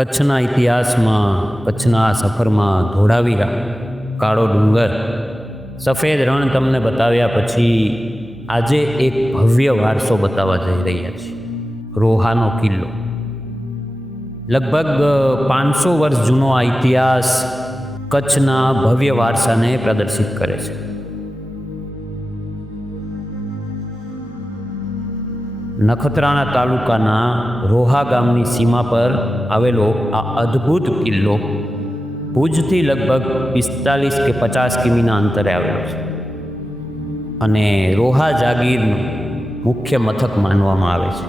કચ્છના ઇતિહાસમાં, કચ્છના સફરમાં ધોળાવીરા, કાળો ડુંગર, સફેદ રણ તમને બતાવ્યા પછી આજે એક ભવ્ય વારસો બતાવવા જઈ રહ્યા છીએ. રોહાનો કિલ્લો. લગભગ 500 વર્ષ જૂનો આ ઇતિહાસ કચ્છના ભવ્ય વારસાને પ્રદર્શિત કરે છે. નખત્રાણા તાલુકાના રોહા ગામની સીમા પર આવેલો આ અદ્ભુત કિલ્લો ભુજથી લગભગ 45 કે 50 કિમીના અંતરે આવેલો છે અને રોહા જાગીરનું મુખ્ય મથક માનવામાં આવે છે.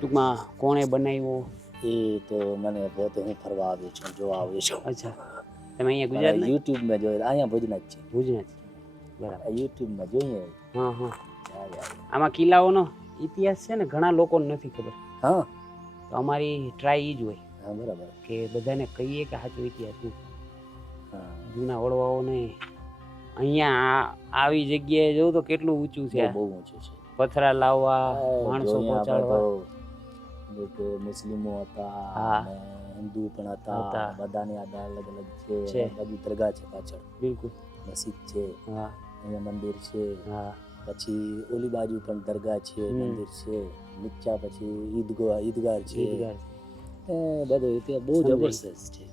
ટૂંકમાં કોણે બનાવ્યો એ તો મને પોતે હું ફરવા આવ્યો છું, જોવા આવ્યો છું. અચ્છા, તમે અહીંયા ગુજરાતના? યુટ્યુબમાં જોઈએ, અહીંયા ભુજના જ છે. ભુજના જ. બરાબર, યુટ્યુબમાં જોઈએ. હા હા. આમાં કિલ્લાઓનો ઇતિહાસ છે ને ઘણા લોકોને નથી ખબર. હા, તો અમારી ટ્રાય એ જ હોય. હા, બરાબર. કે બધાને કહીએ કે સાચો ઇતિહાસ શું. હા, જૂના વડવાઓને અહીંયા આવી જગ્યાએ જોઉં તો કેટલું ઊંચું છે. બહુ ઊંચું છે. પથરા લાવવા, માણસો પહોંચાડવા. મુસ્લિમો હતા, હા, હિન્દુ પણ હતા, બધાની આદા અલગ અલગ છે. બધી દરગાહ છે પાછળ. બિલકુલ. મસ્જિદ છે. હા, અહીંયા મંદિર છે. હા, પછી ઓલી બાજુ પણ દરગાહ છે, મંદિર છે. નીચા પછી ઈદગાહ છે. બધું ઇતિહાસ બહુ જબરદસ્ત છે.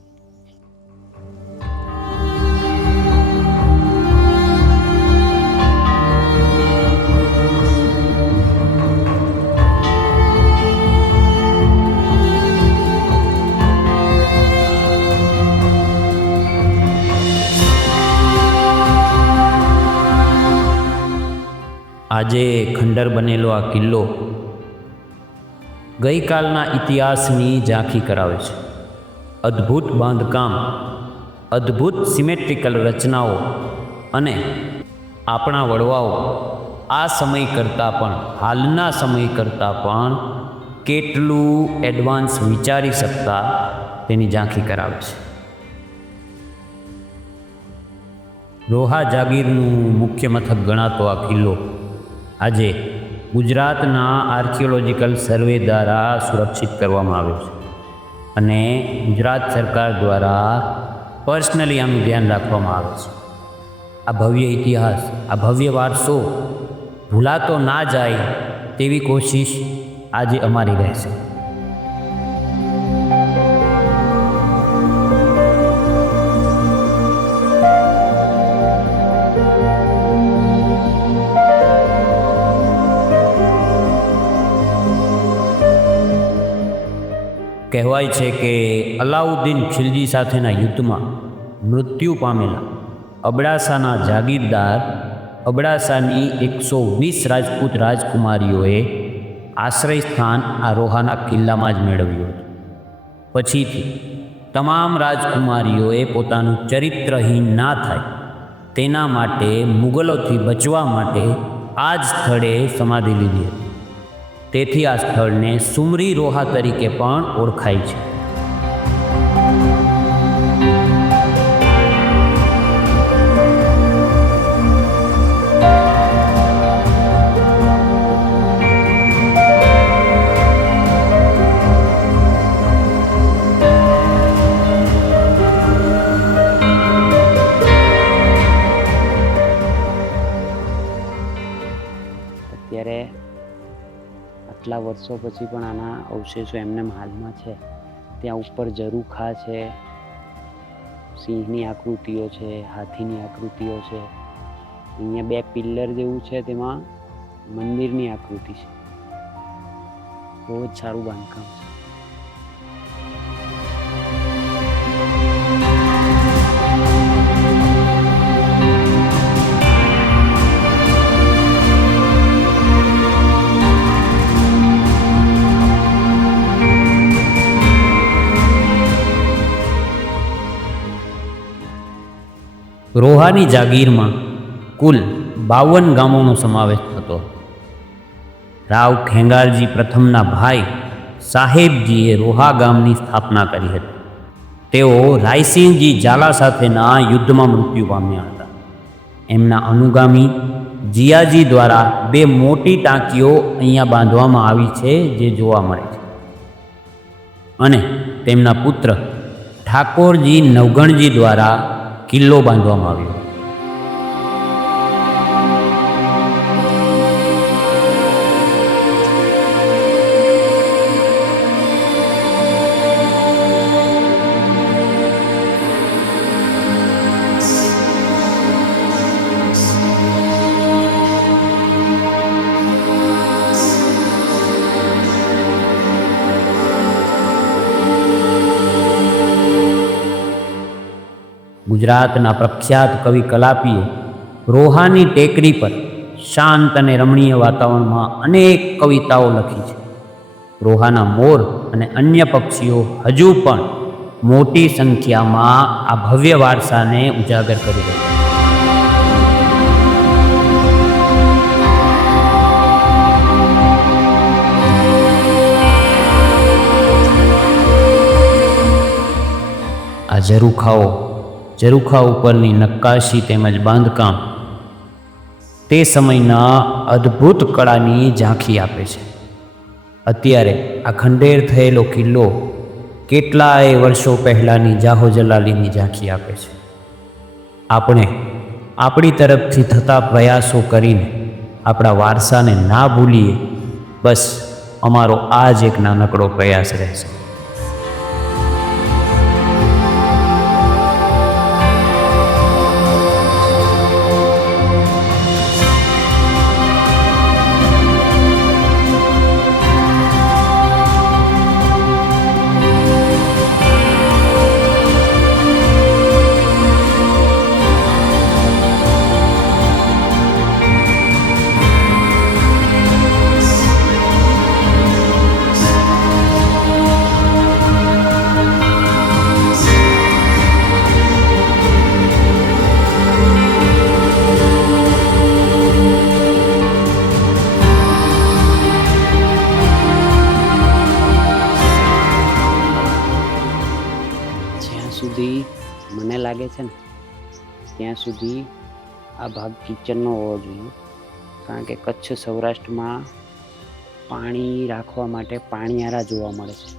આજે ખંડર બનેલો આ કિલ્લો ગઈકાલના ઇતિહાસની ઝાંખી કરાવે છે. અદ્ભુત બાંધકામ, અદ્ભુત સિમેટ્રિકલ રચનાઓ અને આપણા વડવાઓ આ સમય કરતાં પણ, હાલના સમય કરતાં પણ કેટલું એડવાન્સ વિચારી શકતા તેની ઝાંખી કરાવે છે. રોહા જાગીરનું મુખ્ય મથક ગણાતો આ કિલ્લો આજે ગુજરાતના આર્કિયોલોજીકલ સર્વે દ્વારા સુરક્ષિત કરવામાં આવ્યો છે અને ગુજરાત સરકાર દ્વારા પર્સનલી આનું ધ્યાન રાખવામાં આવે છે. આ ભવ્ય ઇતિહાસ, આ ભવ્ય વારસો ભૂલાતો ના જાય તેવી કોશિશ આજે અમારી રહેશે. કહેવાય છે કે અલાઉદ્દીન ખિલજી સાથેના યુદ્ધમાં મૃત્યુ પામેલા અબડાસાના જાગીરદાર અબડાસાની 120 રાજપૂત રાજકુમારીઓએ આશ્રય સ્થાન આ રોહાના કિલ્લામાં જ મેળવ્યું હતું. પછીથી તમામ રાજકુમારીઓએ પોતાનું ચરિત્રહીન ના થાય તેના માટે મુગલોથી બચવા માટે આ જ સ્થળે સમાધિ લીધી હતી. તેથી આ સ્થળને સુમરી રોહા તરીકે પણ ઓળખાય છે. આટલા વર્ષો પછી પણ આના અવશેષો એમને હાલમાં છે. ત્યાં ઉપર ઝરૂખા છે, સિંહની આકૃતિઓ છે, હાથીની આકૃતિઓ છે. અહીંયા 2 પિલ્લર જેવું છે, તેમાં મંદિરની આકૃતિ છે. બહુ જ સારું બાંધકામ છે. રોહાની જાગીરમાં કુલ 52 ગામોનો સમાવેશ થતો. રાવ ખેંગારજી પ્રથમના ભાઈ સાહેબજીએ રોહા ગામની સ્થાપના કરી હતી. તેઓ રાયસિંહજી ઝાલા સાથેના યુદ્ધમાં મૃત્યુ પામ્યા હતા. એમના અનુગામી જીયાજી દ્વારા 2 મોટી ટાંકીઓ અહીંયા બાંધવામાં આવી છે, જે જોવા મળે છે. અને તેમના પુત્ર ઠાકોરજી નવગણજી દ્વારા કિલ્લો બાંધવામાં આવ્યો. ગુજરાતના પ્રખ્યાત કવિ કલાપીએ રોહાની ટેકરી પર શાંત અને રમણીય વાતાવરણમાં અનેક કવિતાઓ લખી છે. રોહાના મોર અને અન્ય પક્ષીઓ હજુ પણ મોટી સંખ્યામાં આ ભવ્ય વારસાને ઉજાગર કરી રહ્યા છે. આ ઝરૂખા ઉપરની નક્કાશી તેમજ બાંધકામ તે સમયના અદ્ભુત કળાની ઝાંખી આપે છે. અત્યારે આ ખંડેર થયેલો કિલ્લો કેટલાય વર્ષો પહેલાંની જાહો જલાલીની ઝાંખી આપે છે. આપણે આપણી તરફથી થતા પ્રયાસો કરીને આપણા વારસાને ના ભૂલીએ, બસ અમારો આ જ એક નાનકડો પ્રયાસ રહેશે. મને લાગે છે ને ત્યાં સુધી આ ભાગ કિચનનો હોવો જોઈએ, કારણ કે કચ્છ સૌરાષ્ટ્રમાં પાણી રાખવા માટે પાણીયારા જોવા મળે છે.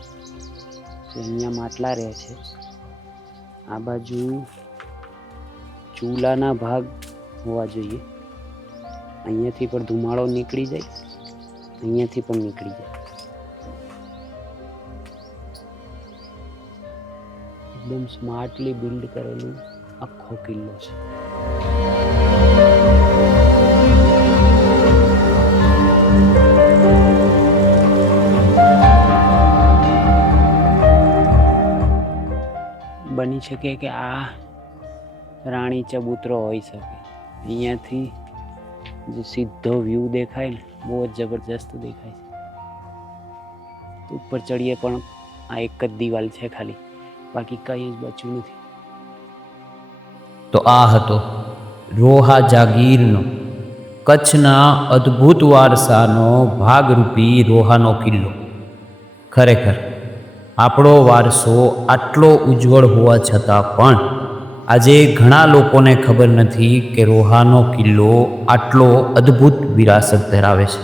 અહીંયા માટલા રહે છે. આ બાજુ ચૂલાના ભાગ હોવા જોઈએ. અહીંયાથી પણ ધુમાડો નીકળી જાય, અહીંયાથી પણ નીકળી જાય. એકદમ સ્માર્ટલી બિલ્ડ કરેલું આખો કિલ્લો છે. બની શકે કે આ રાણી ચબૂતરો હોઈ શકે. અહીંયાથી જે સીધો વ્યૂ દેખાય ને, બહુ જ જબરજસ્ત દેખાય છે. ઉપર ચડીએ પણ આ એક જ દિવાલ છે ખાલી, બાકી કંઈ જ બચ્યું નથી. તો આ હતો રોહા જાગીરનો કચ્છના અદ્ભુત વારસાનો ભાગરૂપી રોહાનો કિલ્લો. ખરેખર આપણો વારસો આટલો ઉજ્જવળ હોવા છતાં પણ આજે ઘણા લોકોને ખબર નથી કે રોહાનો કિલ્લો આટલો અદ્ભુત વિરાસત ધરાવે છે.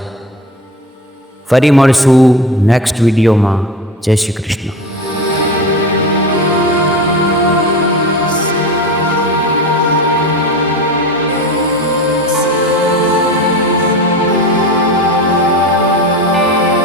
ફરી મળશું નેક્સ્ટ વિડીયોમાં. જય શ્રી કૃષ્ણ.